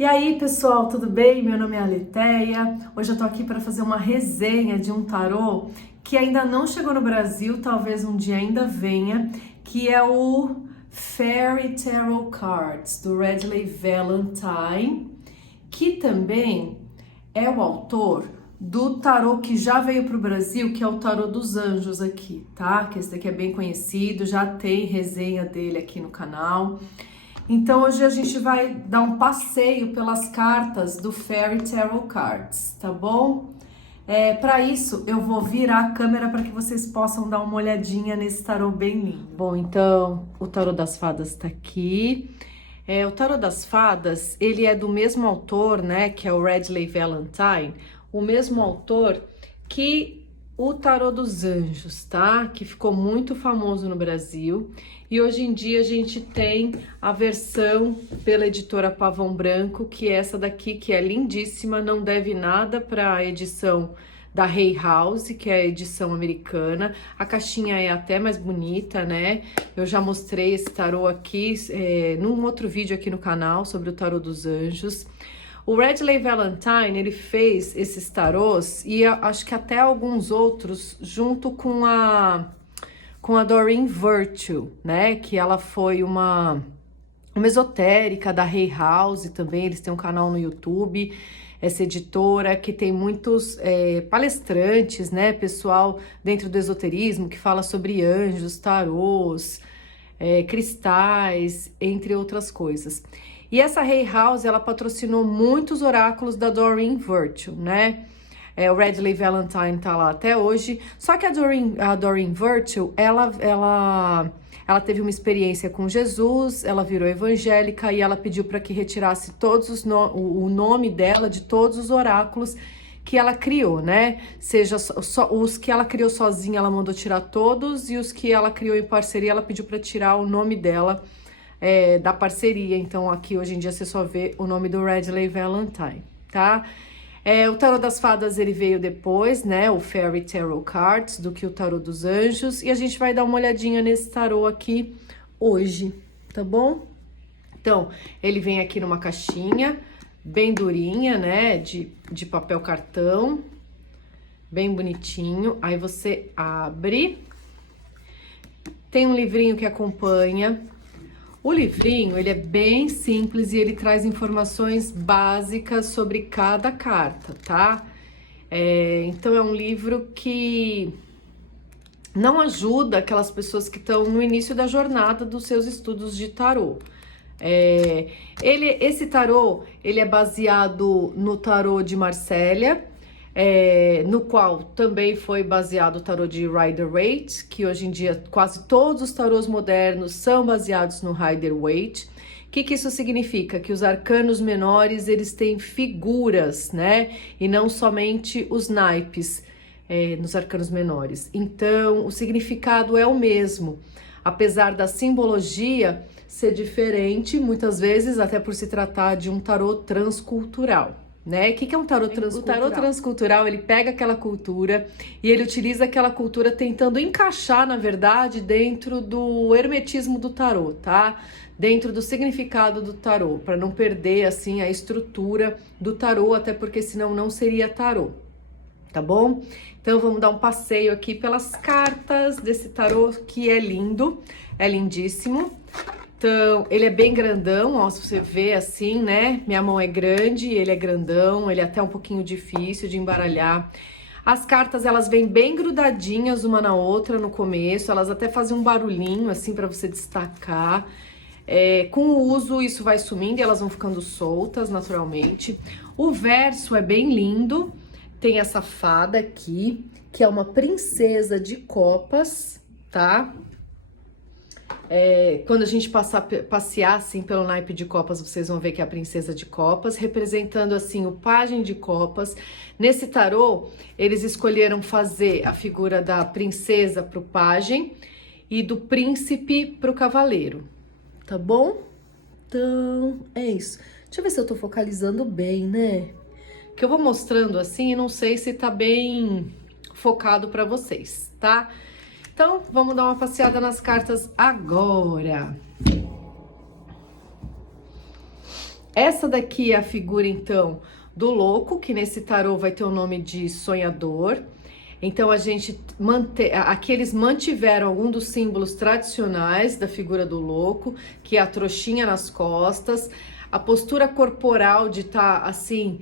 E aí, pessoal, tudo bem? Meu nome é Aletheia. Hoje eu tô aqui para fazer uma resenha de um tarô que ainda não chegou no Brasil, talvez um dia ainda venha, que é o Fairy Tarot Cards, do Radleigh Valentine, que também é o autor do tarô que já veio para o Brasil, que é o Tarô dos Anjos aqui, tá? Que esse daqui é bem conhecido, já tem resenha dele aqui no canal. Então hoje a gente vai dar um passeio pelas cartas do Fairy Tarot Cards, tá bom? Para isso eu vou virar a câmera para que vocês possam dar uma olhadinha nesse tarô bem lindo. Bom, então o Tarô das Fadas tá aqui. O Tarô das Fadas, ele é do mesmo autor, né, que é o Radleigh Valentine, o mesmo autor que o Tarô dos Anjos, tá? Que ficou muito famoso no Brasil. E hoje em dia a gente tem a versão pela editora Pavão Branco, que é essa daqui, que é lindíssima, não deve nada para a edição da Hay House, que é a edição americana. A caixinha é até mais bonita, né? Eu já mostrei esse tarô aqui num outro vídeo aqui no canal sobre o Tarô dos Anjos. O Radleigh Valentine, ele fez esses tarôs e acho que até alguns outros junto com a Doreen Virtue, né? Que ela foi uma esotérica da Hay House também. Eles têm um canal no YouTube, essa editora que tem muitos palestrantes, né? Pessoal dentro do esoterismo que fala sobre anjos, tarôs, cristais, entre outras coisas. E essa Hay House, ela patrocinou muitos oráculos da Doreen Virtue, né? O Radleigh Valentine tá lá até hoje. Só que a Doreen Virtue, ela teve uma experiência com Jesus, ela virou evangélica e ela pediu para que retirasse todos o nome dela de todos os oráculos que ela criou, né? Seja os que ela criou sozinha, ela mandou tirar todos, e os que ela criou em parceria, ela pediu para tirar o nome dela da parceria. Então aqui hoje em dia você só vê o nome do Radleigh Valentine, tá? O Tarô das Fadas, ele veio depois, né, o Fairy Tarot Cards, do que o Tarô dos Anjos, e a gente vai dar uma olhadinha nesse tarô aqui hoje, tá bom? Então, ele vem aqui numa caixinha bem durinha, né, de papel cartão, bem bonitinho. Aí você abre, tem um livrinho que acompanha. O livrinho, ele é bem simples e ele traz informações básicas sobre cada carta, tá? Então é um livro que não ajuda aquelas pessoas que estão no início da jornada dos seus estudos de tarô. Esse tarô, ele é baseado no tarô de Marsella, no qual também foi baseado o tarô de Rider-Waite, que hoje em dia quase todos os tarôs modernos são baseados no Rider-Waite. O que isso significa? Que os arcanos menores, eles têm figuras, né? E não somente os naipes nos arcanos menores. Então, o significado é o mesmo, apesar da simbologia ser diferente, muitas vezes, até por se tratar de um tarô transcultural. Né? O que é um tarô transcultural? O tarô transcultural, ele pega aquela cultura e ele utiliza aquela cultura tentando encaixar, na verdade, dentro do hermetismo do tarô, tá? Dentro do significado do tarô, para não perder, assim, a estrutura do tarô, até porque senão não seria tarô, tá bom? Então vamos dar um passeio aqui pelas cartas desse tarô, que é lindo, é lindíssimo. Então, ele é bem grandão, ó, se você vê assim, né? Minha mão é grande, ele é grandão, ele é até um pouquinho difícil de embaralhar. As cartas, elas vêm bem grudadinhas uma na outra no começo, elas até fazem um barulhinho, assim, para você destacar. Com o uso, isso vai sumindo e elas vão ficando soltas, naturalmente. O verso é bem lindo, tem essa fada aqui, que é uma princesa de copas, tá? Quando a gente passear assim pelo naipe de copas, vocês vão ver que é a princesa de copas, representando assim o pajem de copas. Nesse tarô, eles escolheram fazer a figura da princesa para o pajem e do príncipe para o cavaleiro, tá bom? Então, é isso. Deixa eu ver se eu tô focalizando bem, né? Que eu vou mostrando assim e não sei se tá bem focado para vocês, tá? Então, vamos dar uma passeada nas cartas agora. Essa daqui é a figura, então, do louco, que nesse tarô vai ter o nome de sonhador. Então, aqui eles mantiveram algum dos símbolos tradicionais da figura do louco, que é a trouxinha nas costas, a postura corporal de estar assim,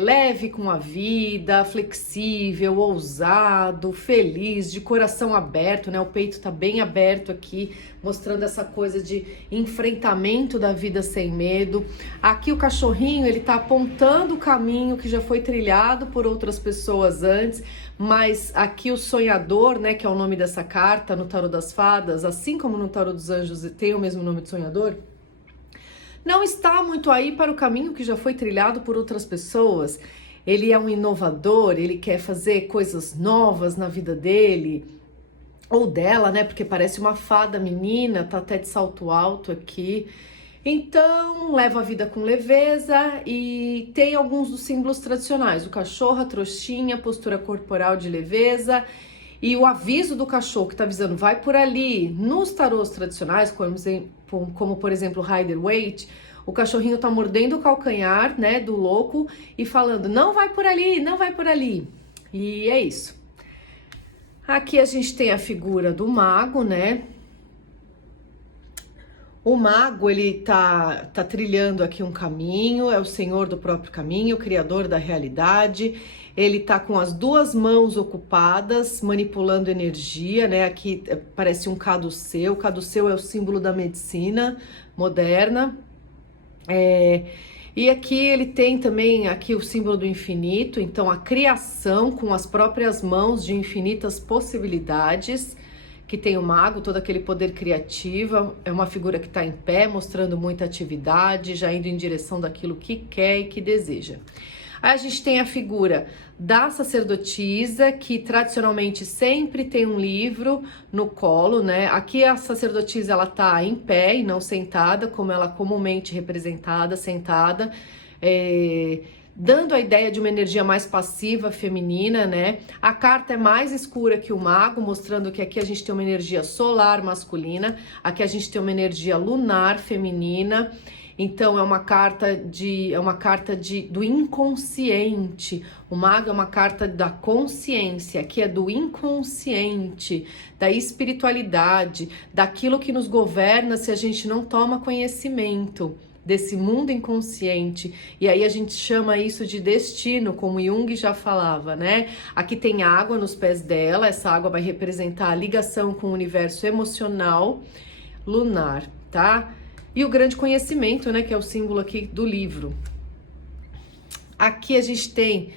leve com a vida, flexível, ousado, feliz, de coração aberto, né? O peito tá bem aberto aqui, mostrando essa coisa de enfrentamento da vida sem medo. Aqui o cachorrinho, ele tá apontando o caminho que já foi trilhado por outras pessoas antes, mas aqui o sonhador, né, que é o nome dessa carta no tarô das fadas, assim como no tarô dos anjos tem o mesmo nome de sonhador, não está muito aí para o caminho que já foi trilhado por outras pessoas. Ele é um inovador, ele quer fazer coisas novas na vida dele, ou dela, né? Porque parece uma fada menina, tá até de salto alto aqui. Então, leva a vida com leveza e tem alguns dos símbolos tradicionais. O cachorro, a trouxinha, a postura corporal de leveza e o aviso do cachorro que tá avisando, vai por ali. Nos tarôs tradicionais, como por exemplo Rider-Waite, o cachorrinho tá mordendo o calcanhar, né, do louco e falando, não vai por ali, não vai por ali. E é isso. Aqui a gente tem a figura do mago, né? O mago, ele tá trilhando aqui um caminho, é o senhor do próprio caminho, o criador da realidade. Ele tá com as duas mãos ocupadas, manipulando energia, né? Aqui parece um caduceu. O caduceu é o símbolo da medicina moderna. E aqui ele tem também aqui o símbolo do infinito, então a criação com as próprias mãos de infinitas possibilidades, que tem o mago, todo aquele poder criativo, é uma figura que está em pé, mostrando muita atividade, já indo em direção daquilo que quer e que deseja. Aí a gente tem a figura da sacerdotisa, que tradicionalmente sempre tem um livro no colo, né? Aqui a sacerdotisa, ela tá em pé e não sentada, como ela é comumente representada, sentada, dando a ideia de uma energia mais passiva, feminina, né? A carta é mais escura que o mago, mostrando que aqui a gente tem uma energia solar masculina, aqui a gente tem uma energia lunar feminina. Então é uma carta do inconsciente. O mago é uma carta da consciência, que é do inconsciente, da espiritualidade, daquilo que nos governa se a gente não toma conhecimento desse mundo inconsciente. E aí a gente chama isso de destino, como Jung já falava, né? Aqui tem água nos pés dela, essa água vai representar a ligação com o universo emocional lunar, tá? E o grande conhecimento, né, que é o símbolo aqui do livro. Aqui a gente tem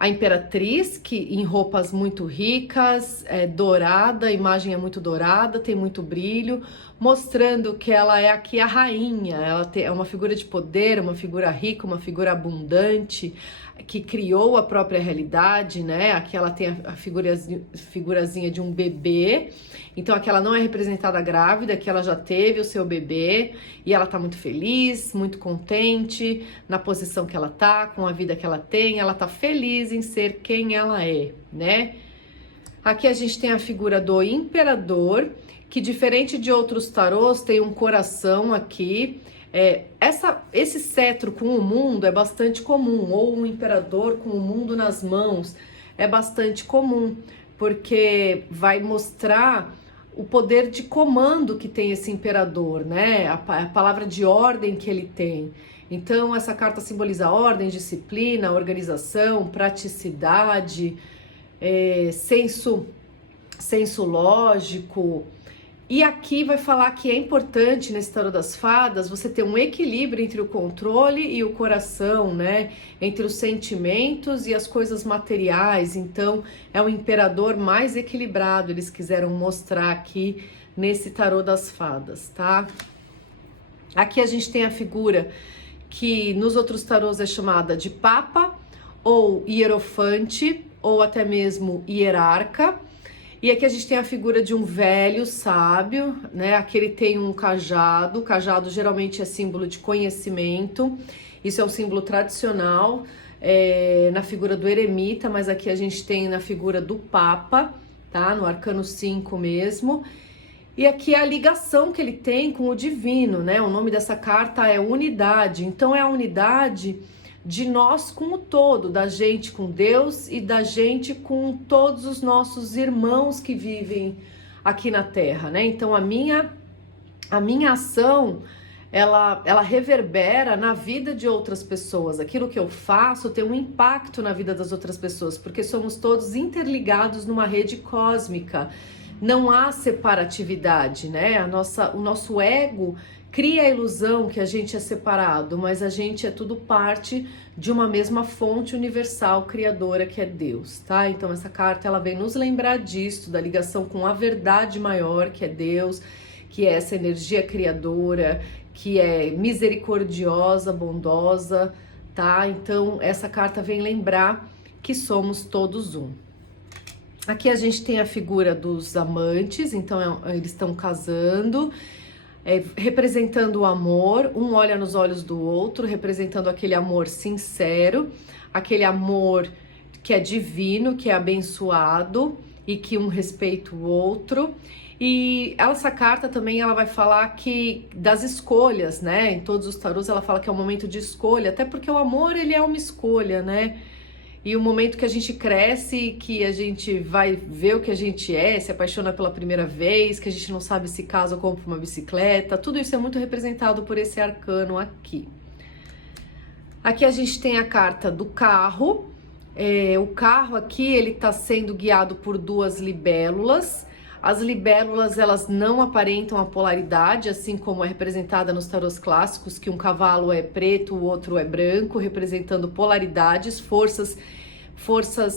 a imperatriz, que em roupas muito ricas, dourada, a imagem é muito dourada, tem muito brilho, mostrando que ela é aqui a rainha, é uma figura de poder, uma figura rica, uma figura abundante, que criou a própria realidade, né? Aqui ela tem a figurazinha de um bebê, então aqui ela não é representada grávida, aqui ela já teve o seu bebê e ela tá muito feliz, muito contente na posição que ela tá, com a vida que ela tem, ela tá feliz em ser quem ela é, né? Aqui a gente tem a figura do imperador, que diferente de outros tarôs, tem um coração aqui. Esse cetro com o mundo é bastante comum, ou um imperador com o mundo nas mãos é bastante comum, porque vai mostrar o poder de comando que tem esse imperador, né? A palavra de ordem que ele tem. Então essa carta simboliza ordem, disciplina, organização, praticidade, senso lógico. E aqui vai falar que é importante nesse tarô das fadas você ter um equilíbrio entre o controle e o coração, né? Entre os sentimentos e as coisas materiais. Então é o imperador mais equilibrado, eles quiseram mostrar aqui nesse tarô das fadas, tá? Aqui a gente tem a figura que nos outros tarôs é chamada de papa ou hierofante ou até mesmo hierarca. E aqui a gente tem a figura de um velho sábio, né? Aqui ele tem um cajado. O cajado geralmente é símbolo de conhecimento. Isso é um símbolo tradicional na figura do eremita, mas aqui a gente tem na figura do Papa, tá? No Arcano 5 mesmo. E aqui é a ligação que ele tem com o divino, né? O nome dessa carta é unidade. Então é a unidade de nós com o todo, da gente com Deus e da gente com todos os nossos irmãos que vivem aqui na Terra, né? Então a minha ação, ela reverbera na vida de outras pessoas. Aquilo que eu faço tem um impacto na vida das outras pessoas, porque somos todos interligados numa rede cósmica. Não há separatividade, né? O nosso ego cria a ilusão que a gente é separado, mas a gente é tudo parte de uma mesma fonte universal criadora que é Deus, tá? Então essa carta ela vem nos lembrar disso, da ligação com a verdade maior que é Deus, que é essa energia criadora, que é misericordiosa, bondosa, tá? Então essa carta vem lembrar que somos todos um. Aqui a gente tem a figura dos amantes, então eles estão casando, representando o amor, um olha nos olhos do outro, representando aquele amor sincero, aquele amor que é divino, que é abençoado e que um respeita o outro. E essa carta também ela vai falar que das escolhas, né? Em todos os tarôs ela fala que é um momento de escolha, até porque o amor ele é uma escolha, né? E o momento que a gente cresce, que a gente vai ver o que a gente é, se apaixona pela primeira vez, que a gente não sabe se casa ou compra uma bicicleta, tudo isso é muito representado por esse arcano aqui. Aqui a gente tem a carta do carro. O carro aqui, ele está sendo guiado por duas libélulas. As libélulas, elas não aparentam a polaridade, assim como é representada nos tarôs clássicos, que um cavalo é preto, o outro é branco, representando polaridades, forças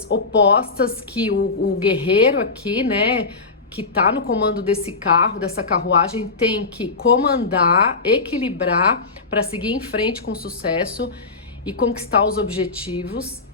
opostas, que o guerreiro aqui, né, que tá no comando desse carro, dessa carruagem, tem que comandar, equilibrar para seguir em frente com sucesso e conquistar os objetivos.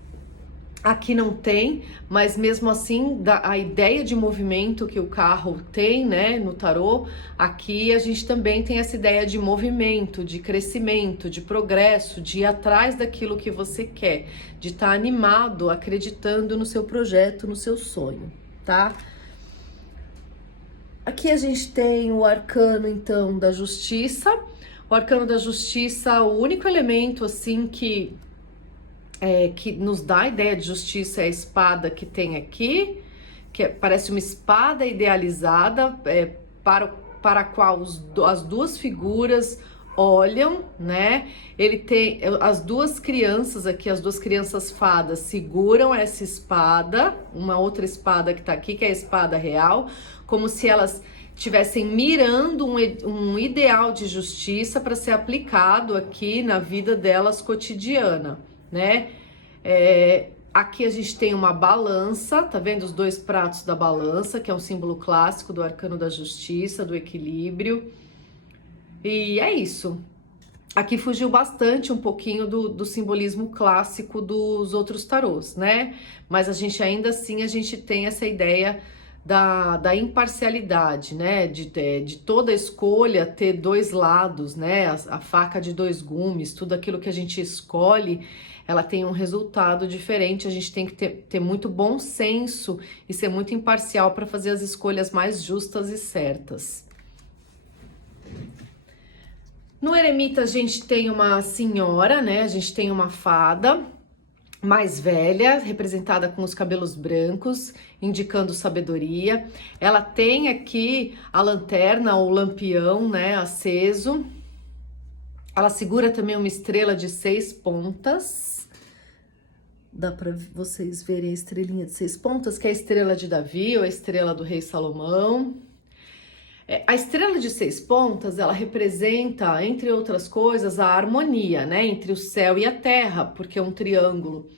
Aqui não tem, mas mesmo assim, a ideia de movimento que o carro tem, né, no tarô, aqui a gente também tem essa ideia de movimento, de crescimento, de progresso, de ir atrás daquilo que você quer, de estar animado, acreditando no seu projeto, no seu sonho, tá? Aqui a gente tem o arcano, então, da justiça. O arcano da justiça, o único elemento, assim, que nos dá a ideia de justiça é a espada que tem aqui, que parece uma espada idealizada, para a qual as duas figuras olham, né? Ele tem as duas crianças aqui, as duas crianças fadas seguram essa espada, uma outra espada que tá aqui, que é a espada real, como se elas estivessem mirando um ideal de justiça para ser aplicado aqui na vida delas cotidiana, né? Aqui a gente tem uma balança, tá vendo os dois pratos da balança, que é um símbolo clássico do arcano da justiça, do equilíbrio. E é isso. Aqui fugiu bastante um pouquinho do simbolismo clássico dos outros tarôs, né? Mas a gente ainda assim, a gente tem essa ideia da imparcialidade, né? De toda escolha ter dois lados, né? A faca de dois gumes, tudo aquilo que a gente escolhe, ela tem um resultado diferente. A gente tem que ter muito bom senso e ser muito imparcial para fazer as escolhas mais justas e certas. No eremita a gente tem uma senhora, né? A gente tem uma fada mais velha, representada com os cabelos brancos, indicando sabedoria. Ela tem aqui a lanterna ou lampião, né, aceso. Ela segura também uma estrela de 6 pontas. Dá para vocês verem a estrelinha de 6 pontas, que é a estrela de Davi ou a estrela do rei Salomão. A estrela de 6 pontas, ela representa, entre outras coisas, a harmonia, né, entre o céu e a terra, porque um triângulo,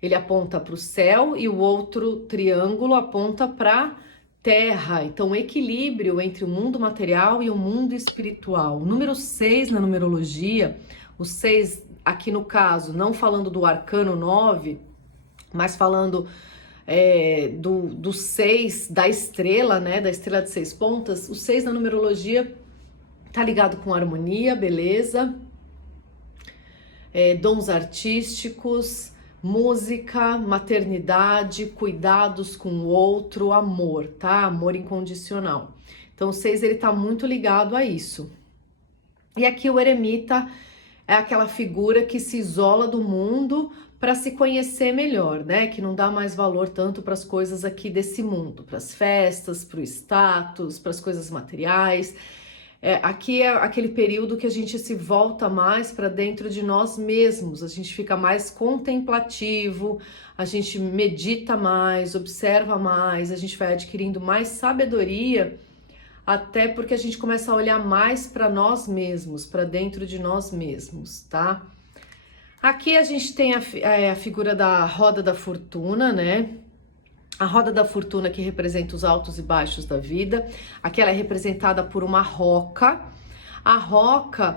ele aponta para o céu e o outro triângulo aponta para terra. Então, o equilíbrio entre o mundo material e o mundo espiritual. O número 6 na numerologia, o 6 aqui no caso, não falando do arcano 9, mas falando do 6, da estrela, né, da estrela de 6 pontas, o 6 na numerologia tá ligado com harmonia, beleza, dons artísticos, música, maternidade, cuidados com o outro, amor, tá? Amor incondicional. Então o 6 ele tá muito ligado a isso. E aqui o eremita é aquela figura que se isola do mundo para se conhecer melhor, né? Que não dá mais valor tanto para as coisas aqui desse mundo, para as festas, para o status, para as coisas materiais. Aqui é aquele período que a gente se volta mais para dentro de nós mesmos, a gente fica mais contemplativo, a gente medita mais, observa mais, a gente vai adquirindo mais sabedoria, até porque a gente começa a olhar mais para nós mesmos, para dentro de nós mesmos, tá? Aqui a gente tem a figura da roda da fortuna, né? A roda da fortuna que representa os altos e baixos da vida. Aqui ela é representada por uma roca. A roca,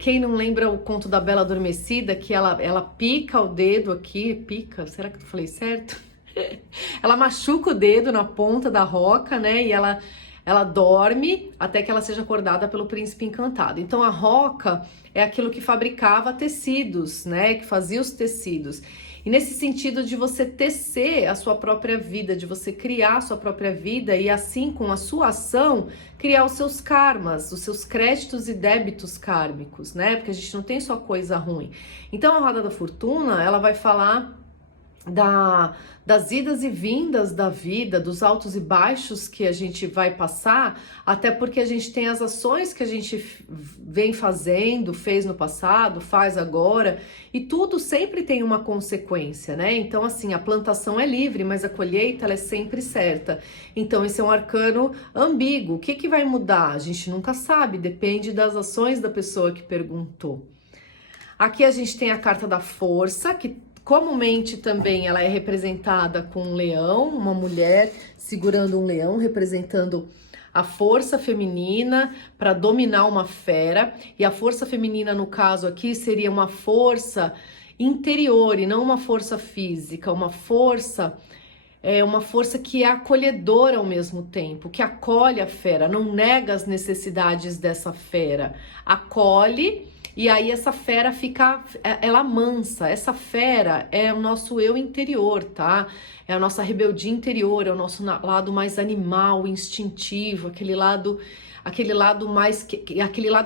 quem não lembra o conto da Bela Adormecida, que ela pica o dedo aqui, pica, será que eu falei certo? Ela machuca o dedo na ponta da roca, né? E ela dorme até que ela seja acordada pelo príncipe encantado. Então a roca é aquilo que fabricava tecidos, né? Que fazia os tecidos. E nesse sentido de você tecer a sua própria vida, de você criar a sua própria vida e assim com a sua ação criar os seus karmas, os seus créditos e débitos kármicos, né? Porque a gente não tem só coisa ruim. Então a roda da fortuna, ela vai falar das idas e vindas da vida, dos altos e baixos que a gente vai passar, até porque a gente tem as ações que a gente vem fazendo, fez no passado, faz agora, e tudo sempre tem uma consequência, né? Então, assim, a plantação é livre, mas a colheita ela é sempre certa. Então, esse é um arcano ambíguo. O que vai mudar? A gente nunca sabe, depende das ações da pessoa que perguntou. Aqui a gente tem a carta da força, que comumente também ela é representada com um leão, uma mulher segurando um leão, representando a força feminina para dominar uma fera. E a força feminina, no caso aqui, seria uma força interior e não uma força física, uma força que é acolhedora ao mesmo tempo, que acolhe a fera, não nega as necessidades dessa fera, acolhe. E aí essa fera ela mansa, essa fera é o nosso eu interior, tá? É a nossa rebeldia interior, é o nosso lado mais animal, instintivo, aquele lado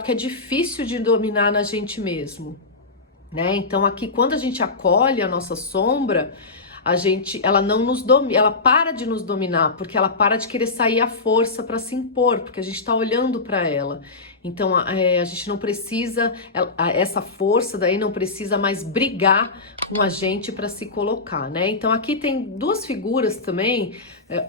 que é difícil de dominar na gente mesmo, né? Então aqui quando a gente acolhe a nossa sombra, ela não nos domina, ela para de nos dominar, porque ela para de querer sair à força para se impor, porque a gente está olhando para ela. Então a gente não precisa, essa força daí não precisa mais brigar com a gente para se colocar, né? Então aqui tem duas figuras também,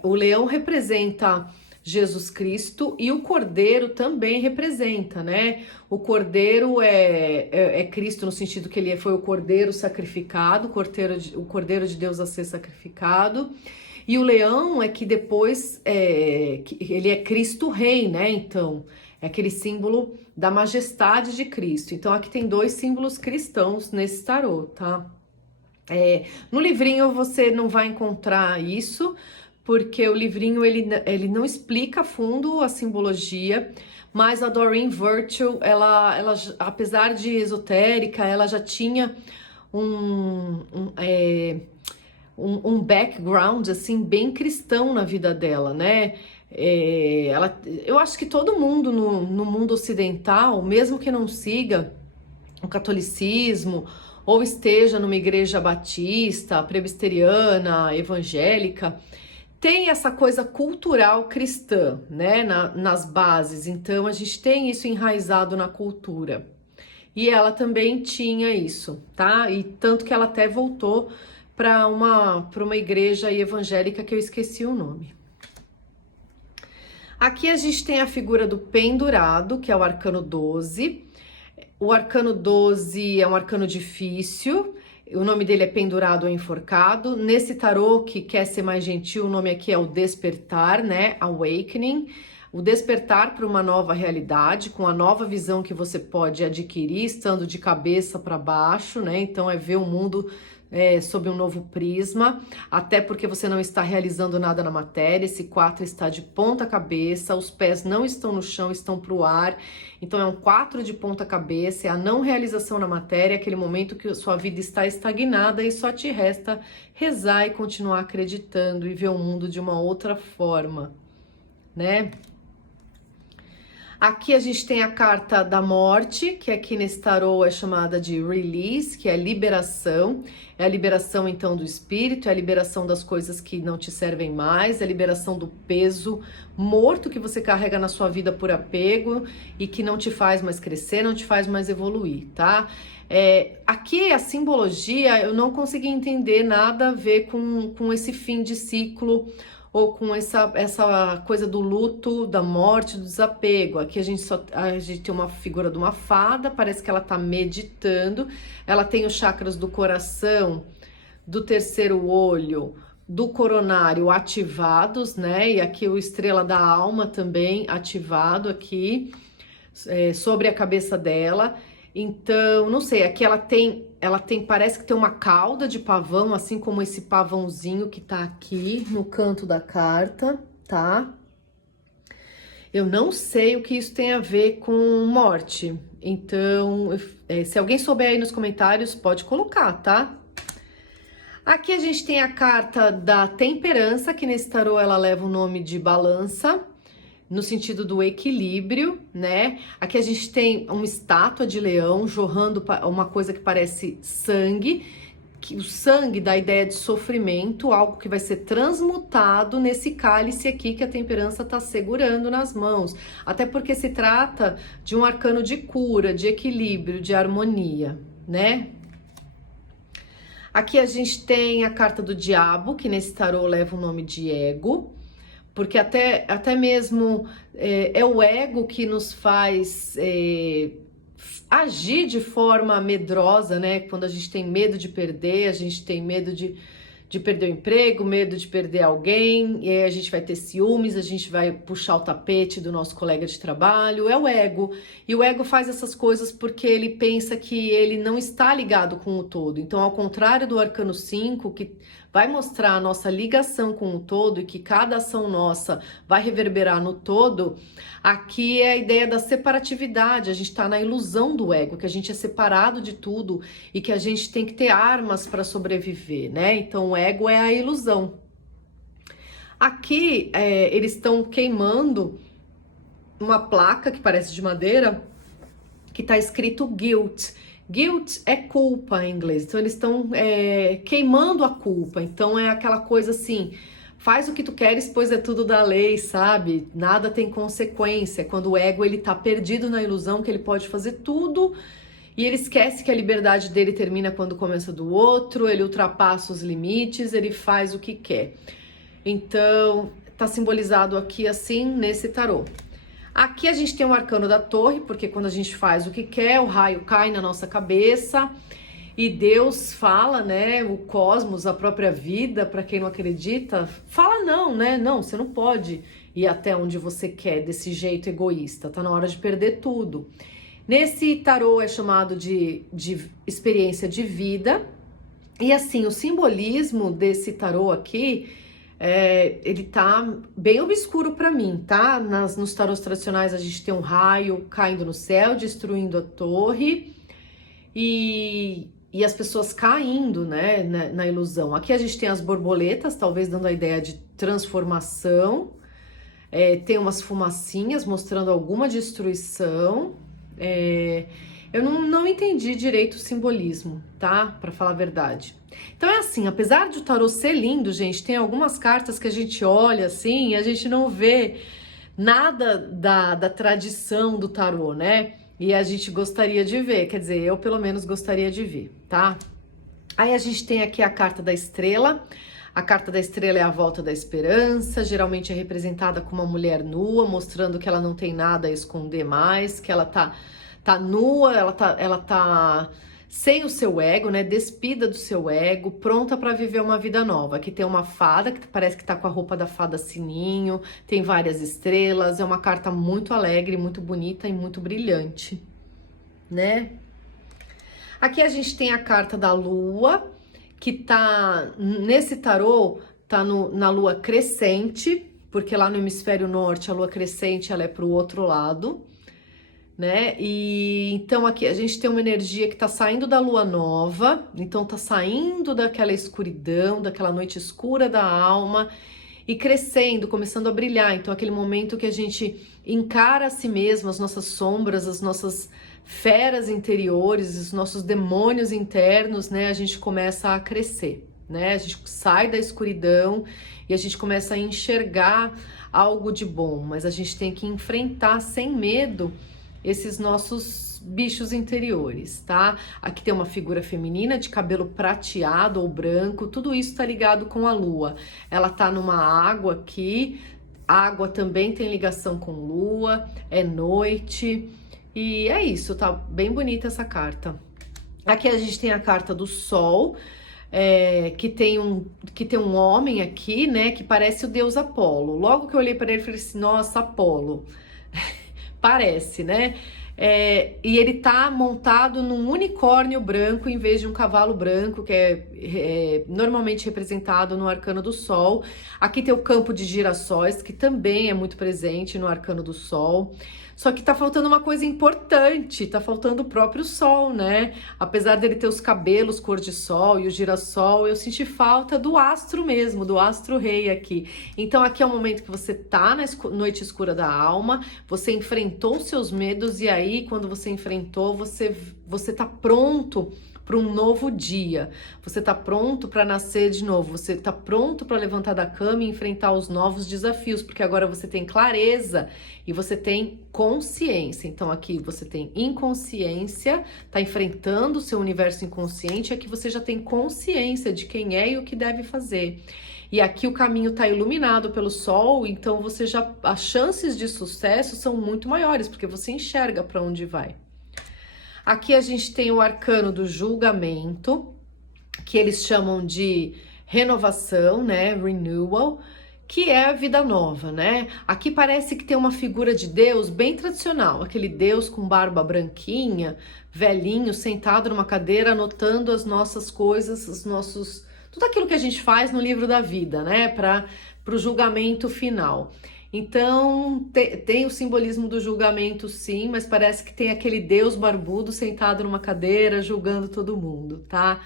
o leão representa Jesus Cristo e o cordeiro também representa, né? O cordeiro é Cristo no sentido que ele foi o cordeiro sacrificado, o cordeiro de Deus a ser sacrificado. E o leão é que depois ele é Cristo Rei, né? Então é aquele símbolo da majestade de Cristo. Então aqui tem dois símbolos cristãos nesse tarô, tá? No livrinho você não vai encontrar isso, porque o livrinho ele não explica a fundo a simbologia, mas a Doreen Virtue, ela apesar de esotérica, ela já tinha um background assim bem cristão na vida dela, né? Eu acho que todo mundo no mundo ocidental, mesmo que não siga o catolicismo ou esteja numa igreja batista, presbiteriana, evangélica, tem essa coisa cultural cristã, né, nas bases. Então a gente tem isso enraizado na cultura. E ela também tinha isso, tá? E tanto que ela até voltou para uma igreja evangélica que eu esqueci o nome. Aqui a gente tem a figura do pendurado, que é o arcano 12. O arcano 12 é um arcano difícil. O nome dele é pendurado ou enforcado. Nesse tarô, que quer ser mais gentil, o nome aqui é o despertar, né? Awakening. O despertar para uma nova realidade, com a nova visão que você pode adquirir, estando de cabeça para baixo, né? Então é ver o mundo sob um novo prisma, até porque você não está realizando nada na matéria, esse 4 está de ponta cabeça, os pés não estão no chão, estão para o ar, então é um 4 de ponta cabeça, é a não realização na matéria, aquele momento que a sua vida está estagnada e só te resta rezar e continuar acreditando e ver o mundo de uma outra forma, né? Aqui a gente tem a carta da morte, que aqui nesse tarô é chamada de release, que é liberação. É a liberação então do espírito, é a liberação das coisas que não te servem mais, é a liberação do peso morto que você carrega na sua vida por apego e que não te faz mais crescer, não te faz mais evoluir, tá? Aqui a simbologia eu não consegui entender nada a ver com esse fim de ciclo ou com essa coisa do luto, da morte, do desapego. Aqui a gente tem uma figura de uma fada, parece que ela tá meditando, ela tem os chakras do coração, do terceiro olho, do coronário ativados, né? E aqui o estrela da alma também ativado aqui, sobre a cabeça dela. Então, não sei, aqui ela tem, parece que tem uma cauda de pavão, assim como esse pavãozinho que tá aqui no canto da carta, tá? Eu não sei o que isso tem a ver com morte, então, se alguém souber aí nos comentários, pode colocar, tá? Aqui a gente tem a carta da temperança, que nesse tarô ela leva o nome de balança, no sentido do equilíbrio, né? Aqui a gente tem uma estátua de leão jorrando uma coisa que parece sangue, que o sangue dá a ideia de sofrimento, algo que vai ser transmutado nesse cálice aqui que a temperança tá segurando nas mãos. Até porque se trata de um arcano de cura, de equilíbrio, de harmonia, né? Aqui a gente tem a carta do diabo, que nesse tarô leva o nome de ego, porque até mesmo é o ego que nos faz agir de forma medrosa, né? Quando a gente tem medo de perder, a gente tem medo de perder o emprego, medo de perder alguém, e aí a gente vai ter ciúmes, a gente vai puxar o tapete do nosso colega de trabalho, é o ego. E o ego faz essas coisas porque ele pensa que ele não está ligado com o todo. Então, ao contrário do arcano 5, que vai mostrar a nossa ligação com o todo e que cada ação nossa vai reverberar no todo, aqui é a ideia da separatividade, a gente está na ilusão do ego, que a gente é separado de tudo e que a gente tem que ter armas para sobreviver, né? Então o ego é a ilusão. Aqui eles estão queimando uma placa que parece de madeira, que está escrito guilt. Guilt é culpa em inglês, então eles estão queimando a culpa, então é aquela coisa assim, faz o que tu queres, pois é tudo da lei, sabe? Nada tem consequência, quando o ego ele tá perdido na ilusão que ele pode fazer tudo e ele esquece que a liberdade dele termina quando começa do outro, ele ultrapassa os limites, ele faz o que quer. Então, tá simbolizado aqui assim nesse tarô. Aqui a gente tem o arcano da torre, porque quando a gente faz o que quer, o raio cai na nossa cabeça e Deus fala, né? O cosmos, a própria vida, para quem não acredita, fala não, né? Não, você não pode ir até onde você quer desse jeito egoísta, tá na hora de perder tudo. Nesse tarô é chamado de experiência de vida, e assim, o simbolismo desse tarô aqui ele tá bem obscuro para mim, tá? Nos tarôs tradicionais a gente tem um raio caindo no céu, destruindo a torre e as pessoas caindo, né, na ilusão. Aqui a gente tem as borboletas, talvez dando a ideia de transformação, tem umas fumacinhas mostrando alguma destruição. Eu não entendi direito o simbolismo, tá? Pra falar a verdade. Então é assim, apesar de o tarô ser lindo, gente, tem algumas cartas que a gente olha assim e a gente não vê nada da tradição do tarô, né? E a gente gostaria de ver, quer dizer, eu pelo menos gostaria de ver, tá? Aí a gente tem aqui a carta da estrela. A carta da estrela é a volta da esperança, geralmente é representada como uma mulher nua, mostrando que ela não tem nada a esconder mais, que ela tá nua, ela tá sem o seu ego, né? Despida do seu ego, pronta para viver uma vida nova. Aqui tem uma fada que parece que tá com a roupa da fada sininho, tem várias estrelas, é uma carta muito alegre, muito bonita e muito brilhante, né? Aqui a gente tem a carta da lua, que tá nesse tarô, tá na lua crescente, porque lá no hemisfério norte a lua crescente ela é pro outro lado, né? E então aqui a gente tem uma energia que tá saindo da lua nova, então tá saindo daquela escuridão, daquela noite escura da alma e crescendo, começando a brilhar. Então, aquele momento que a gente encara a si mesmo, as nossas sombras, as nossas feras interiores, os nossos demônios internos, né? A gente começa a crescer, né? A gente sai da escuridão e a gente começa a enxergar algo de bom, mas a gente tem que enfrentar sem medo esses nossos bichos interiores, tá? Aqui tem uma figura feminina de cabelo prateado ou branco, tudo isso tá ligado com a lua. Ela tá numa água aqui, água também tem ligação com lua, é noite, e é isso, tá bem bonita essa carta. Aqui a gente tem a carta do Sol, que tem um homem aqui, né, que parece o deus Apolo. Logo que eu olhei para ele, falei assim, nossa, Apolo, parece, né? E ele tá montado num unicórnio branco em vez de um cavalo branco, que é normalmente representado no Arcano do Sol. Aqui tem o campo de girassóis, que também é muito presente no Arcano do Sol. Só que tá faltando uma coisa importante, tá faltando o próprio Sol, né? Apesar dele ter os cabelos cor de sol e o girassol, eu senti falta do astro mesmo, do astro rei aqui. Então aqui é o momento que você tá na noite escura da alma, você enfrentou seus medos e aí quando você enfrentou, você tá pronto para um novo dia. Você está pronto para nascer de novo. Você está pronto para levantar da cama e enfrentar os novos desafios, porque agora você tem clareza e você tem consciência. Então aqui você tem inconsciência, está enfrentando o seu universo inconsciente, aqui você já tem consciência de quem é e o que deve fazer. E aqui o caminho está iluminado pelo sol, então as chances de sucesso são muito maiores, porque você enxerga para onde vai. Aqui a gente tem o arcano do julgamento, que eles chamam de renovação, né, renewal, que é a vida nova, né? Aqui parece que tem uma figura de Deus bem tradicional, aquele Deus com barba branquinha, velhinho, sentado numa cadeira, anotando as nossas coisas, tudo aquilo que a gente faz no livro da vida, né, para o julgamento final. Então, tem o simbolismo do julgamento, sim, mas parece que tem aquele Deus barbudo sentado numa cadeira julgando todo mundo, tá?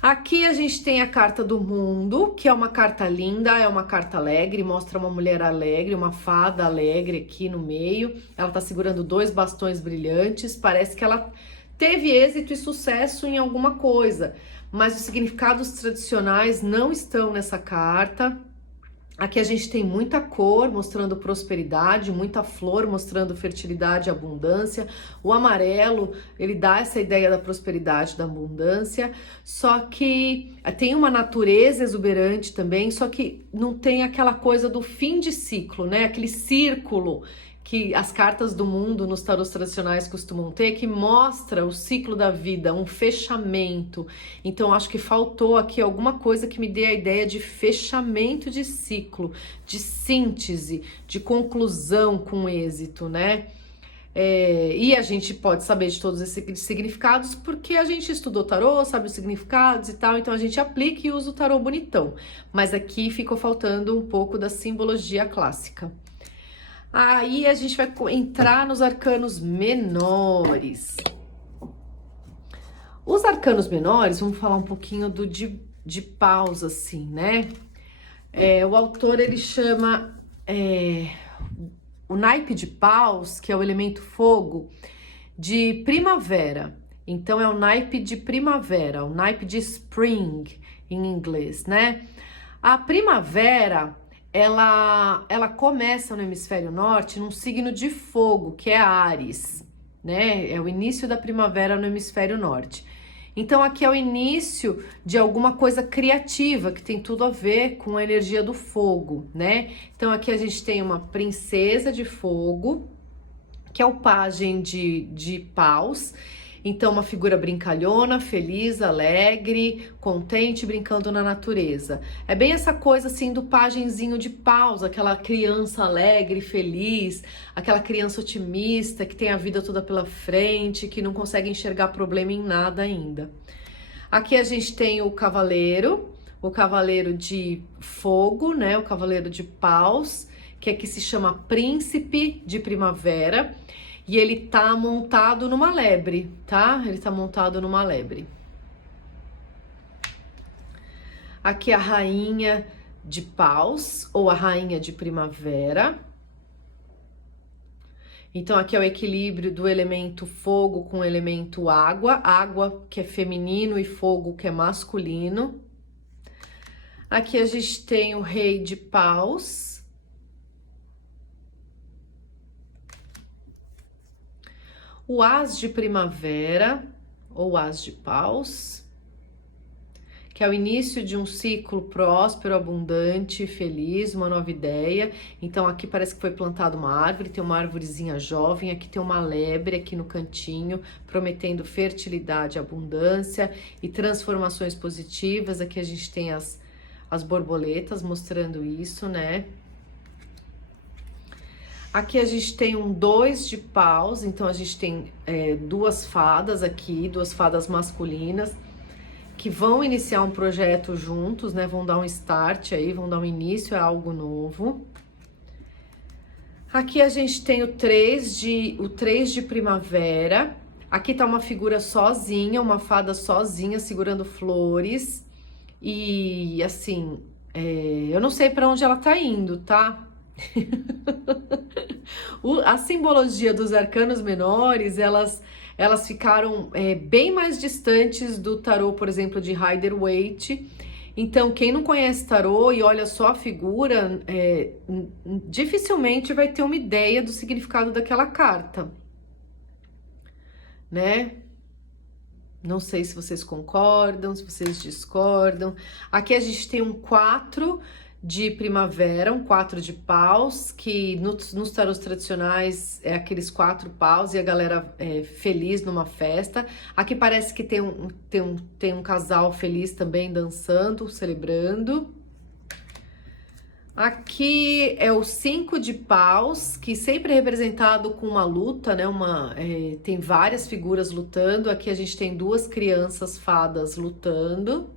Aqui a gente tem a carta do mundo, que é uma carta linda, é uma carta alegre, mostra uma mulher alegre, uma fada alegre aqui no meio. Ela tá segurando 2 bastões brilhantes, parece que ela teve êxito e sucesso em alguma coisa, mas os significados tradicionais não estão nessa carta. Aqui a gente tem muita cor mostrando prosperidade, muita flor mostrando fertilidade e abundância. O amarelo, ele dá essa ideia da prosperidade, da abundância. Só que tem uma natureza exuberante também, só que não tem aquela coisa do fim de ciclo, né? Aquele círculo que as cartas do mundo nos tarôs tradicionais costumam ter, que mostra o ciclo da vida, um fechamento. Então, acho que faltou aqui alguma coisa que me dê a ideia de fechamento de ciclo, de síntese, de conclusão com êxito, né? E a gente pode saber de todos esses significados porque a gente estudou tarô, sabe os significados e tal, então a gente aplica e usa o tarô bonitão. Mas aqui ficou faltando um pouco da simbologia clássica. Aí a gente vai entrar nos arcanos menores. Os arcanos menores, vamos falar um pouquinho de paus, assim, né? O autor, ele chama o naipe de paus, que é o elemento fogo, de primavera. Então, é o naipe de primavera, o naipe de spring, em inglês, né? A primavera, ela começa no hemisfério norte num signo de fogo, que é Áries, né? É o início da primavera no hemisfério norte. Então aqui é o início de alguma coisa criativa, que tem tudo a ver com a energia do fogo, né? Então aqui a gente tem uma princesa de fogo, que é o pajem de paus. Então, uma figura brincalhona, feliz, alegre, contente, brincando na natureza. É bem essa coisa, assim, do pajenzinho de paus, aquela criança alegre, feliz, aquela criança otimista, que tem a vida toda pela frente, que não consegue enxergar problema em nada ainda. Aqui a gente tem o cavaleiro de fogo, né? O cavaleiro de paus, que aqui se chama príncipe de primavera. E ele tá montado numa lebre, tá? Ele tá montado numa lebre. Aqui a rainha de paus, ou a rainha de primavera. Então, aqui é o equilíbrio do elemento fogo com o elemento água. Água, que é feminino, e fogo, que é masculino. Aqui a gente tem o rei de paus. O as de primavera, ou as de paus, que é o início de um ciclo próspero, abundante, feliz, uma nova ideia. Então aqui parece que foi plantada uma árvore, tem uma árvorezinha jovem, aqui tem uma lebre aqui no cantinho, prometendo fertilidade, abundância e transformações positivas. Aqui a gente tem as borboletas mostrando isso, né? Aqui a gente tem um 2 de paus, então a gente tem duas fadas aqui, duas fadas masculinas, que vão iniciar um projeto juntos, né? Vão dar um start aí, vão dar um início a algo novo. Aqui a gente tem o 3 de primavera. Aqui tá uma figura sozinha, uma fada sozinha segurando flores. E assim, eu não sei para onde ela tá indo, tá? A simbologia dos arcanos menores, elas ficaram bem mais distantes do tarô, por exemplo, de Rider-Waite. Então, quem não conhece tarô e olha só a figura, dificilmente vai ter uma ideia do significado daquela carta, né? Não sei se vocês concordam, se vocês discordam. Aqui a gente tem um 4 de primavera, um 4 de paus, que nos tarôs tradicionais é aqueles 4 paus e a galera feliz numa festa. Aqui parece que tem um casal feliz também dançando, celebrando. Aqui é o 5 de paus, que sempre é representado com uma luta, né? Tem várias figuras lutando. Aqui a gente tem duas crianças fadas lutando.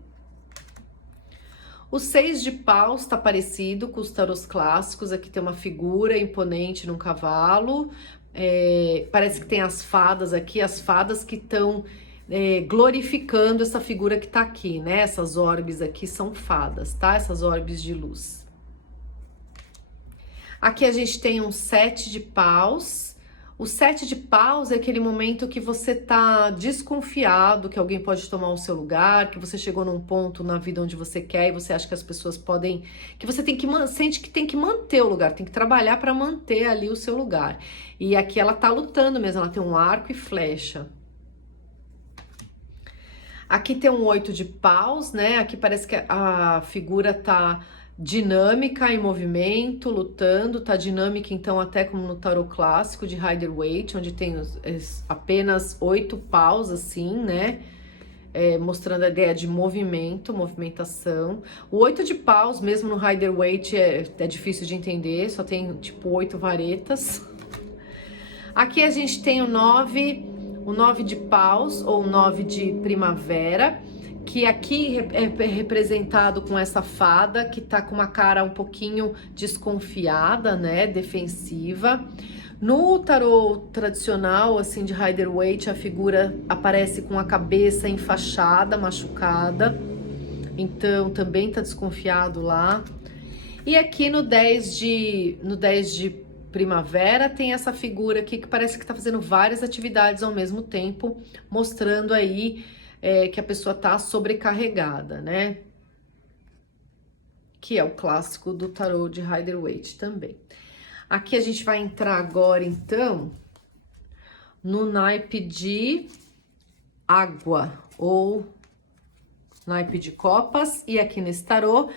O 6 de paus tá parecido com os tarôs clássicos. Aqui tem uma figura imponente num cavalo. Parece que tem as fadas aqui, as fadas que estão glorificando essa figura que tá aqui, né? Essas orbes aqui são fadas, tá? Essas orbes de luz. Aqui a gente tem um 7 de paus. O 7 de paus é aquele momento que você tá desconfiado que alguém pode tomar o seu lugar, que você chegou num ponto na vida onde você quer e você acha que as pessoas podem... que você sente que tem que manter o lugar, tem que trabalhar para manter ali o seu lugar. E aqui ela tá lutando mesmo, ela tem um arco e flecha. Aqui tem um 8 de paus, né? Aqui parece que a figura tá dinâmica, em movimento, lutando, tá dinâmica então até como no tarô clássico de Rider-Waite, onde tem apenas 8 paus assim, né? Mostrando a ideia de movimento, movimentação. O 8 de paus, mesmo no Rider-Waite, é difícil de entender, só tem tipo 8 varetas. Aqui a gente tem o 9 de paus, ou 9 de primavera, que aqui é representado com essa fada, que tá com uma cara um pouquinho desconfiada, né, defensiva. No tarô tradicional, assim, de Rider-Waite, a figura aparece com a cabeça enfaixada, machucada, então também tá desconfiado lá. E aqui no 10 de primavera tem essa figura aqui que parece que tá fazendo várias atividades ao mesmo tempo, mostrando aí que a pessoa tá sobrecarregada, né? Que é o clássico do tarô de Rider-Waite também. Aqui a gente vai entrar agora, então, no naipe de água, ou naipe de copas, e aqui nesse tarô,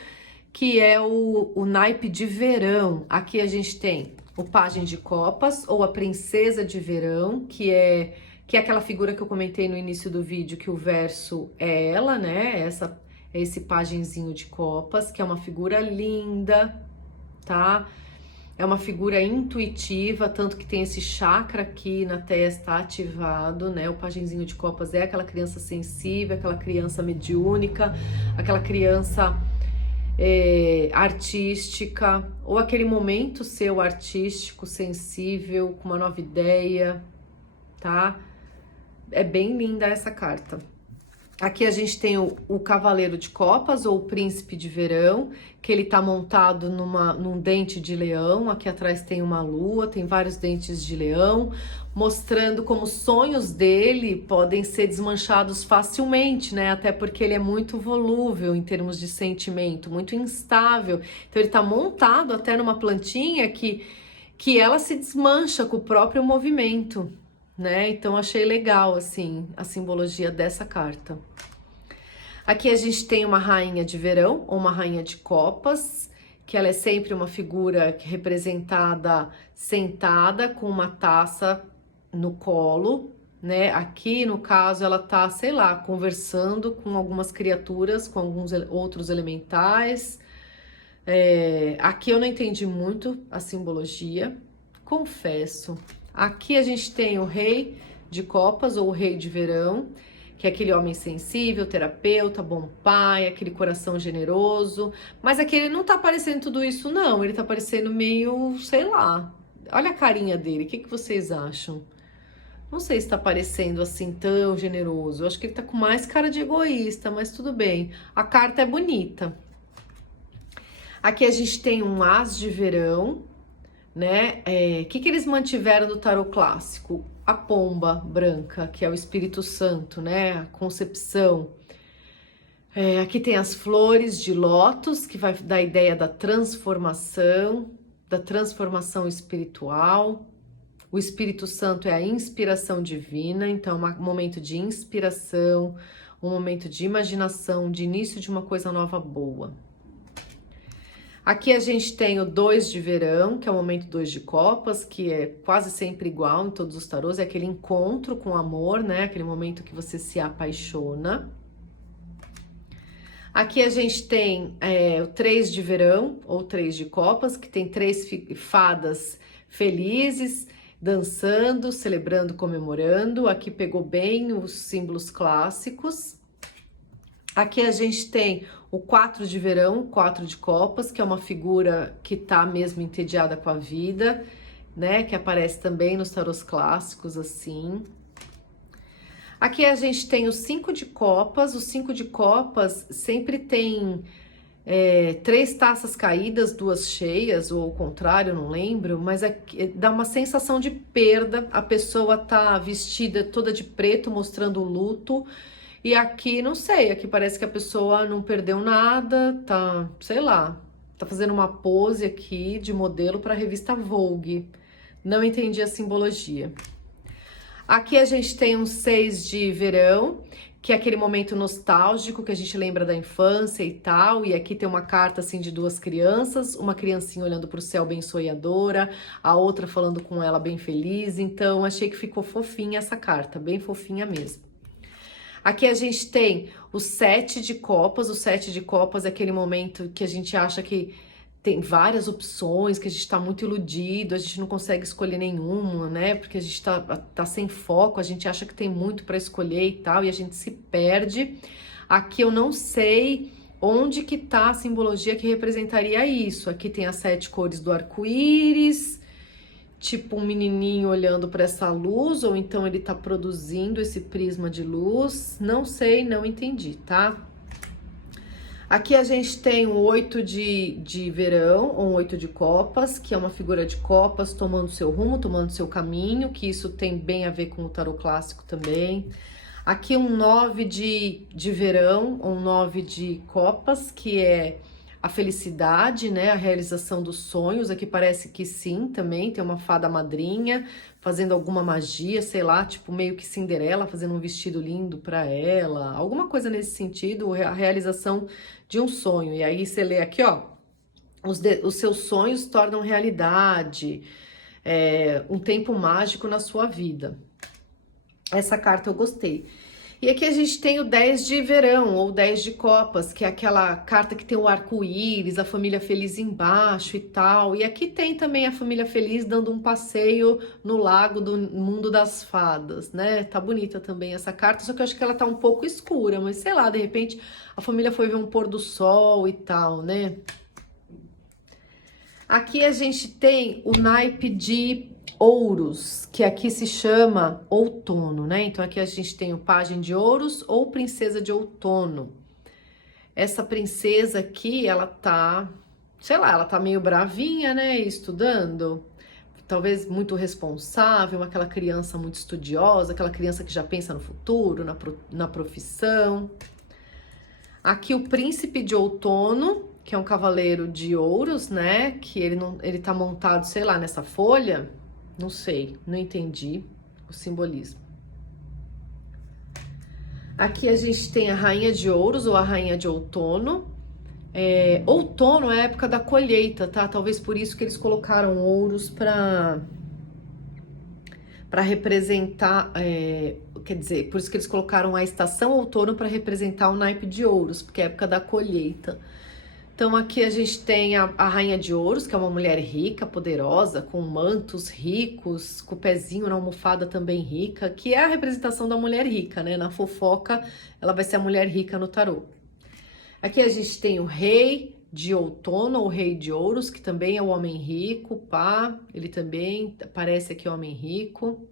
que é o naipe de verão. Aqui a gente tem o pajem de copas, ou a princesa de verão, que é aquela figura que eu comentei no início do vídeo, que o verso é ela, né? Esse pajenzinho de copas, que é uma figura linda, tá? É uma figura intuitiva, tanto que tem esse chakra aqui na testa ativado, né? O pajenzinho de copas é aquela criança sensível, aquela criança mediúnica, aquela criança artística, ou aquele momento seu artístico, sensível, com uma nova ideia, tá? É bem linda essa carta. Aqui a gente tem o Cavaleiro de Copas, ou o Príncipe de Verão, que ele tá montado num dente de leão. Aqui atrás tem uma lua, tem vários dentes de leão, mostrando como os sonhos dele podem ser desmanchados facilmente, né? Até porque ele é muito volúvel em termos de sentimento, muito instável. Então ele tá montado até numa plantinha que ela se desmancha com o próprio movimento, né? Então achei legal, assim, a simbologia dessa carta. Aqui a gente tem uma rainha de verão, ou uma rainha de copas, que ela é sempre uma figura representada sentada com uma taça no colo, né? Aqui, no caso, ela tá, sei lá, conversando com algumas criaturas, com alguns outros elementais. Aqui eu não entendi muito a simbologia, confesso. Aqui a gente tem o Rei de Copas, ou o Rei de Verão, que é aquele homem sensível, terapeuta, bom pai, aquele coração generoso. Mas aqui ele não tá parecendo tudo isso, não. Ele tá parecendo meio, sei lá. Olha a carinha dele, o que vocês acham? Não sei se tá parecendo assim tão generoso. Eu acho que ele tá com mais cara de egoísta, mas tudo bem. A carta é bonita. Aqui a gente tem um As de Verão, né? O que eles mantiveram do tarô clássico? A pomba branca, que é o Espírito Santo, né? A concepção. Aqui tem as flores de lótus, que vai dar a ideia da transformação espiritual. O Espírito Santo é a inspiração divina, então é um momento de inspiração, um momento de imaginação, de início de uma coisa nova boa. Aqui a gente tem o 2 de Verão, que é o momento 2 de Copas, que é quase sempre igual em todos os tarôs, é aquele encontro com o amor, né? Aquele momento que você se apaixona. Aqui a gente tem o 3 de Verão, ou 3 de Copas, que tem 3 fadas felizes, dançando, celebrando, comemorando. Aqui pegou bem os símbolos clássicos. Aqui a gente tem o 4 de Verão, 4 de Copas, que é uma figura que tá mesmo entediada com a vida, né? Que aparece também nos tarôs clássicos, assim. Aqui a gente tem o 5 de Copas. O 5 de Copas sempre tem 3 taças caídas, 2 cheias, ou ao contrário, não lembro, mas dá uma sensação de perda. A pessoa tá vestida toda de preto, mostrando o luto. E aqui, não sei, aqui parece que a pessoa não perdeu nada, tá, sei lá, tá fazendo uma pose aqui de modelo para a revista Vogue. Não entendi a simbologia. Aqui a gente tem um 6 de Verão, que é aquele momento nostálgico que a gente lembra da infância e tal. E aqui tem uma carta assim de 2 crianças, uma criancinha olhando para o céu bem sonhadora, a outra falando com ela bem feliz. Então achei que ficou fofinha essa carta, bem fofinha mesmo. Aqui a gente tem o 7 de Copas. O 7 de Copas é aquele momento que a gente acha que tem várias opções, que a gente tá muito iludido, a gente não consegue escolher nenhuma, né? Porque a gente tá sem foco, a gente acha que tem muito para escolher e tal, e a gente se perde. Aqui eu não sei onde que tá a simbologia que representaria isso. Aqui tem as 7 cores do arco-íris, tipo um menininho olhando para essa luz, ou então ele tá produzindo esse prisma de luz. Não sei, não entendi, tá? Aqui a gente tem um 8 de Verão, ou um 8 de Copas, que é uma figura de copas tomando seu rumo, tomando seu caminho, que isso tem bem a ver com o tarô clássico também. Aqui um 9 de Verão, ou um 9 de Copas, que é a felicidade, né, a realização dos sonhos. Aqui parece que sim, também tem uma fada madrinha fazendo alguma magia, sei lá, tipo meio que Cinderela fazendo um vestido lindo para ela, alguma coisa nesse sentido, a realização de um sonho. E aí você lê aqui, ó, os seus sonhos tornam realidade, um tempo mágico na sua vida. Essa carta eu gostei. E aqui a gente tem o 10 de Verão, ou 10 de Copas, que é aquela carta que tem o arco-íris, a família feliz embaixo e tal. E aqui tem também a família feliz dando um passeio no lago do mundo das fadas, né? Tá bonita também essa carta, só que eu acho que ela tá um pouco escura, mas sei lá, de repente a família foi ver um pôr do sol e tal, né? Aqui a gente tem o naipe de ouros, que aqui se chama outono, né? Então aqui a gente tem o pajem de ouros ou princesa de outono. Essa princesa aqui, ela tá, sei lá, ela tá meio bravinha, né, estudando. Talvez muito responsável, aquela criança muito estudiosa, aquela criança que já pensa no futuro, na profissão. Aqui o príncipe de outono, que é um cavaleiro de ouros, né? Que ele tá montado, sei lá, nessa folha. Não sei, não entendi o simbolismo. Aqui a gente tem a rainha de ouros ou a rainha de outono. Outono é a época da colheita, tá? Talvez por isso que eles colocaram ouros para representar, quer dizer, por isso que eles colocaram a estação outono para representar o naipe de ouros, porque é a época da colheita. Então aqui a gente tem a rainha de ouros, que é uma mulher rica, poderosa, com mantos ricos, com o pezinho na almofada também rica, que é a representação da mulher rica, né? Na fofoca, ela vai ser a mulher rica no tarô. Aqui a gente tem o rei de outono, ou rei de ouros, que também é o homem rico, pá. Ele também parece aqui homem rico.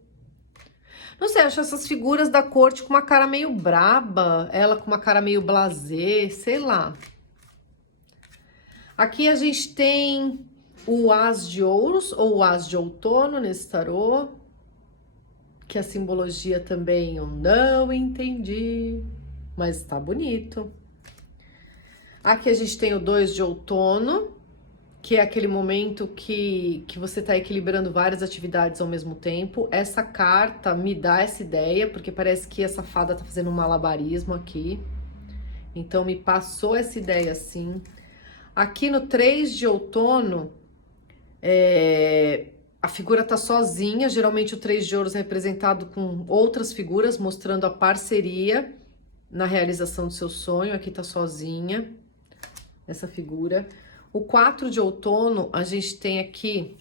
Não sei, acho essas figuras da corte com uma cara meio braba, ela com uma cara meio blasé, sei lá. Aqui a gente tem o as de ouros, ou o as de outono nesse tarô, que a simbologia também eu não entendi, mas tá bonito. Aqui a gente tem o 2 de outono, que é aquele momento que você está equilibrando várias atividades ao mesmo tempo. Essa carta me dá essa ideia, porque parece que essa fada tá fazendo um malabarismo aqui. Então, me passou essa ideia assim. Aqui no 3 de outono, a figura tá sozinha. Geralmente o 3 de ouros é representado com outras figuras, mostrando a parceria na realização do seu sonho. Aqui tá sozinha essa figura. O 4 de outono, a gente tem aqui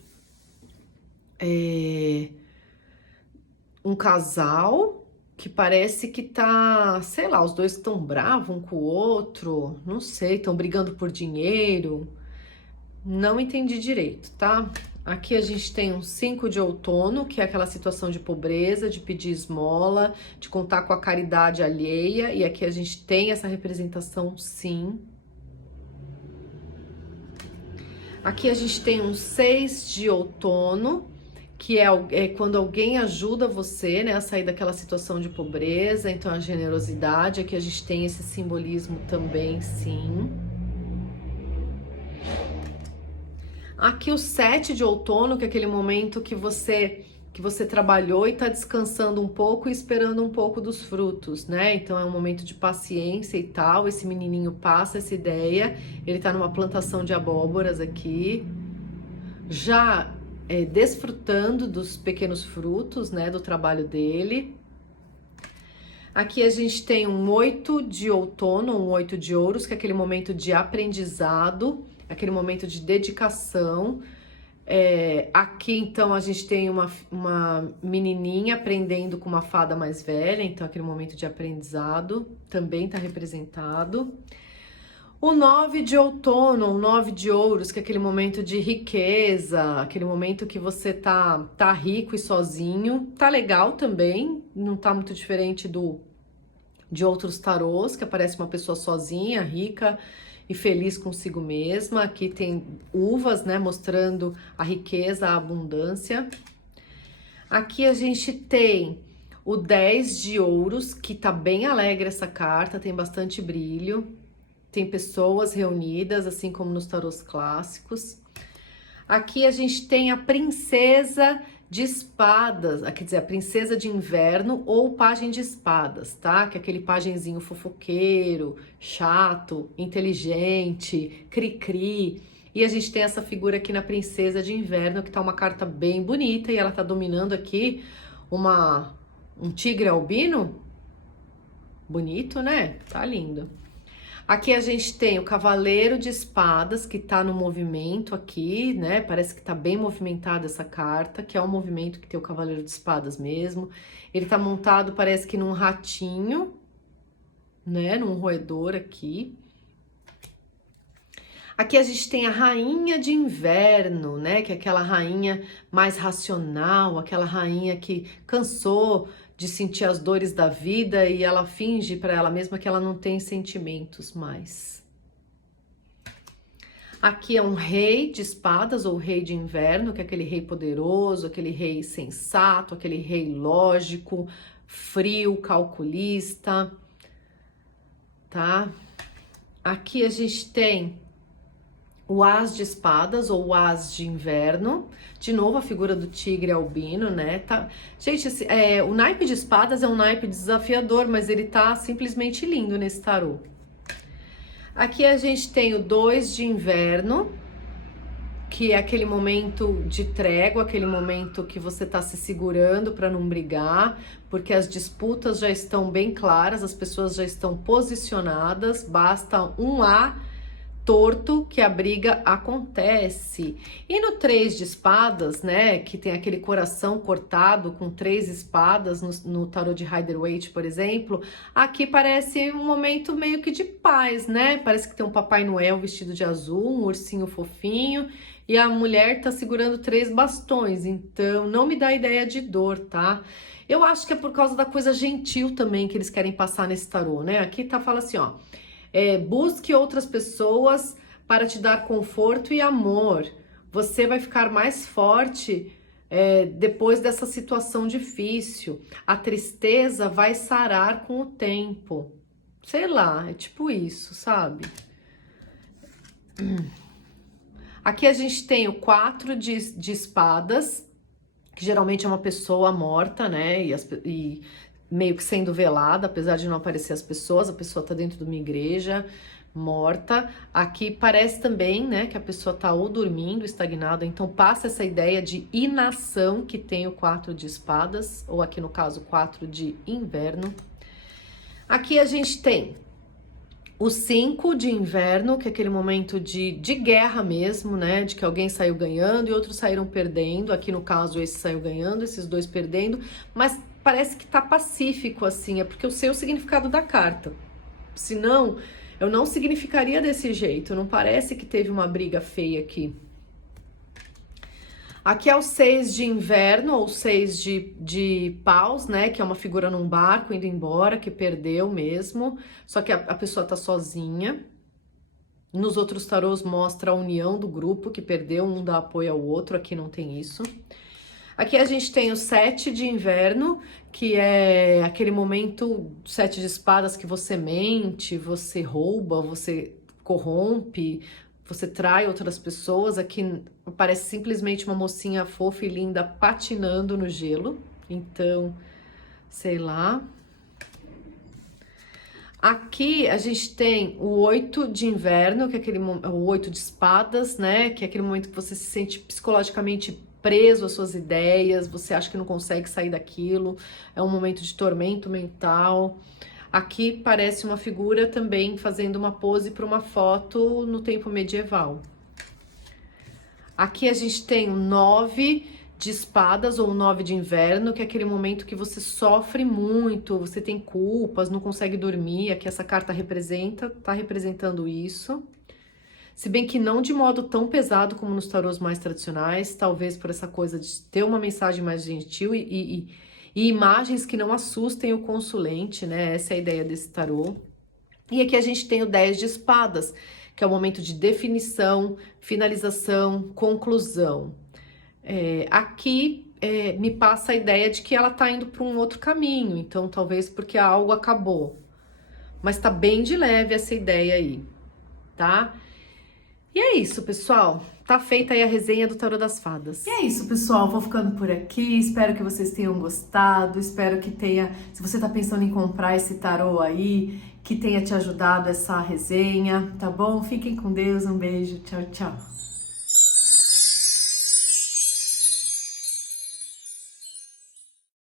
um casal que parece que tá, sei lá, os dois estão bravos um com o outro, não sei, estão brigando por dinheiro. Não entendi direito, tá? Aqui a gente tem um 5 de outono, que é aquela situação de pobreza, de pedir esmola, de contar com a caridade alheia, e aqui a gente tem essa representação, sim. Aqui a gente tem um 6 de outono, que é quando alguém ajuda você, né, a sair daquela situação de pobreza, então a generosidade. Aqui a gente tem esse simbolismo também, sim. Aqui o 7 de outono, que é aquele momento que você trabalhou e tá descansando um pouco e esperando um pouco dos frutos, né? Então é um momento de paciência e tal. Esse menininho passa essa ideia. Ele tá numa plantação de abóboras aqui, já desfrutando dos pequenos frutos, né, do trabalho dele. Aqui a gente tem um 8 de outono, um 8 de ouros, que é aquele momento de aprendizado, aquele momento de dedicação. Aqui, então, a gente tem uma menininha aprendendo com uma fada mais velha, então aquele momento de aprendizado também está representado. O 9 de outono, o 9 de ouros, que é aquele momento de riqueza, aquele momento que você tá rico e sozinho, tá legal também, não tá muito diferente de outros tarôs, que aparece uma pessoa sozinha, rica e feliz consigo mesma. Aqui tem uvas, né, mostrando a riqueza, a abundância. Aqui a gente tem o 10 de ouros, que tá bem alegre essa carta, tem bastante brilho. Tem pessoas reunidas, assim como nos tarôs clássicos. Aqui a gente tem a princesa de espadas, quer dizer, a princesa de inverno ou pajem de espadas, tá? Que é aquele pajenzinho fofoqueiro, chato, inteligente, cri-cri. E a gente tem essa figura aqui na princesa de inverno, que tá uma carta bem bonita, e ela tá dominando aqui um tigre albino. Bonito, né? Tá lindo. Aqui a gente tem o cavaleiro de espadas, que tá no movimento aqui, né? Parece que tá bem movimentada essa carta, que é um movimento que tem o cavaleiro de espadas mesmo. Ele tá montado, parece que num ratinho, né? Num roedor aqui. Aqui a gente tem a rainha de inverno, né? Que é aquela rainha mais racional, aquela rainha que cansou de sentir as dores da vida e ela finge para ela mesma que ela não tem sentimentos mais. Aqui é um rei de espadas ou rei de inverno, que é aquele rei poderoso, aquele rei sensato, aquele rei lógico, frio, calculista, tá? Aqui a gente tem o as de espadas ou o as de inverno, de novo a figura do tigre albino, né? Tá? Gente, o naipe de espadas é um naipe desafiador, mas ele tá simplesmente lindo nesse tarô. Aqui a gente tem o 2 de inverno, que é aquele momento de trégua, aquele momento que você tá se segurando para não brigar, porque as disputas já estão bem claras, as pessoas já estão posicionadas, basta um A torto que a briga acontece. E no 3 de espadas, né, que tem aquele coração cortado com 3 espadas no tarô de Rider-Waite, por exemplo, aqui parece um momento meio que de paz, né? Parece que tem um Papai Noel vestido de azul, um ursinho fofinho, e a mulher tá segurando 3 bastões, então não me dá ideia de dor, tá? Eu acho que é por causa da coisa gentil também que eles querem passar nesse tarô, né? Aqui fala assim, ó, busque outras pessoas para te dar conforto e amor. Você vai ficar mais forte depois dessa situação difícil. A tristeza vai sarar com o tempo. Sei lá, é tipo isso, sabe? Aqui a gente tem o 4 de espadas, que geralmente é uma pessoa morta, né? E meio que sendo velada, apesar de não aparecer as pessoas, a pessoa tá dentro de uma igreja, morta. Aqui parece também, né, que a pessoa tá ou dormindo, estagnada, então passa essa ideia de inação que tem o 4 de espadas, ou aqui no caso 4 de inverno. Aqui a gente tem o 5 de inverno, que é aquele momento de guerra mesmo, né, de que alguém saiu ganhando e outros saíram perdendo. Aqui no caso esse saiu ganhando, esses dois perdendo, mas parece que tá pacífico assim, é porque eu sei o significado da carta. Senão, eu não significaria desse jeito, não parece que teve uma briga feia aqui. Aqui é o 6 de inverno, ou 6 de paus, né, que é uma figura num barco indo embora, que perdeu mesmo, só que a pessoa tá sozinha. Nos outros tarôs mostra a união do grupo, que perdeu, um dá apoio ao outro, aqui não tem isso. Aqui a gente tem o 7 de inverno, que é aquele momento, 7 de espadas, que você mente, você rouba, você corrompe, você trai outras pessoas. Aqui parece simplesmente uma mocinha fofa e linda patinando no gelo. Então, sei lá. Aqui a gente tem o 8 de inverno, que é o 8 de espadas, né? Que é aquele momento que você se sente psicologicamente preso às suas ideias, você acha que não consegue sair daquilo, é um momento de tormento mental. Aqui parece uma figura também fazendo uma pose para uma foto no tempo medieval. Aqui a gente tem o 9 de espadas ou o 9 de inverno, que é aquele momento que você sofre muito, você tem culpas, não consegue dormir. Aqui essa carta tá representando isso. Se bem que não de modo tão pesado como nos tarôs mais tradicionais, talvez por essa coisa de ter uma mensagem mais gentil e imagens que não assustem o consulente, né? Essa é a ideia desse tarô. E aqui a gente tem o 10 de espadas, que é o momento de definição, finalização, conclusão. Aqui me passa a ideia de que ela tá indo para um outro caminho, então talvez porque algo acabou. Mas tá bem de leve essa ideia aí, tá? E é isso, pessoal. Tá feita aí a resenha do Tarô das Fadas. E é isso, pessoal. Vou ficando por aqui. Espero que vocês tenham gostado. Espero que tenha... Se você tá pensando em comprar esse tarô aí, que tenha te ajudado essa resenha, tá bom? Fiquem com Deus. Um beijo. Tchau, tchau.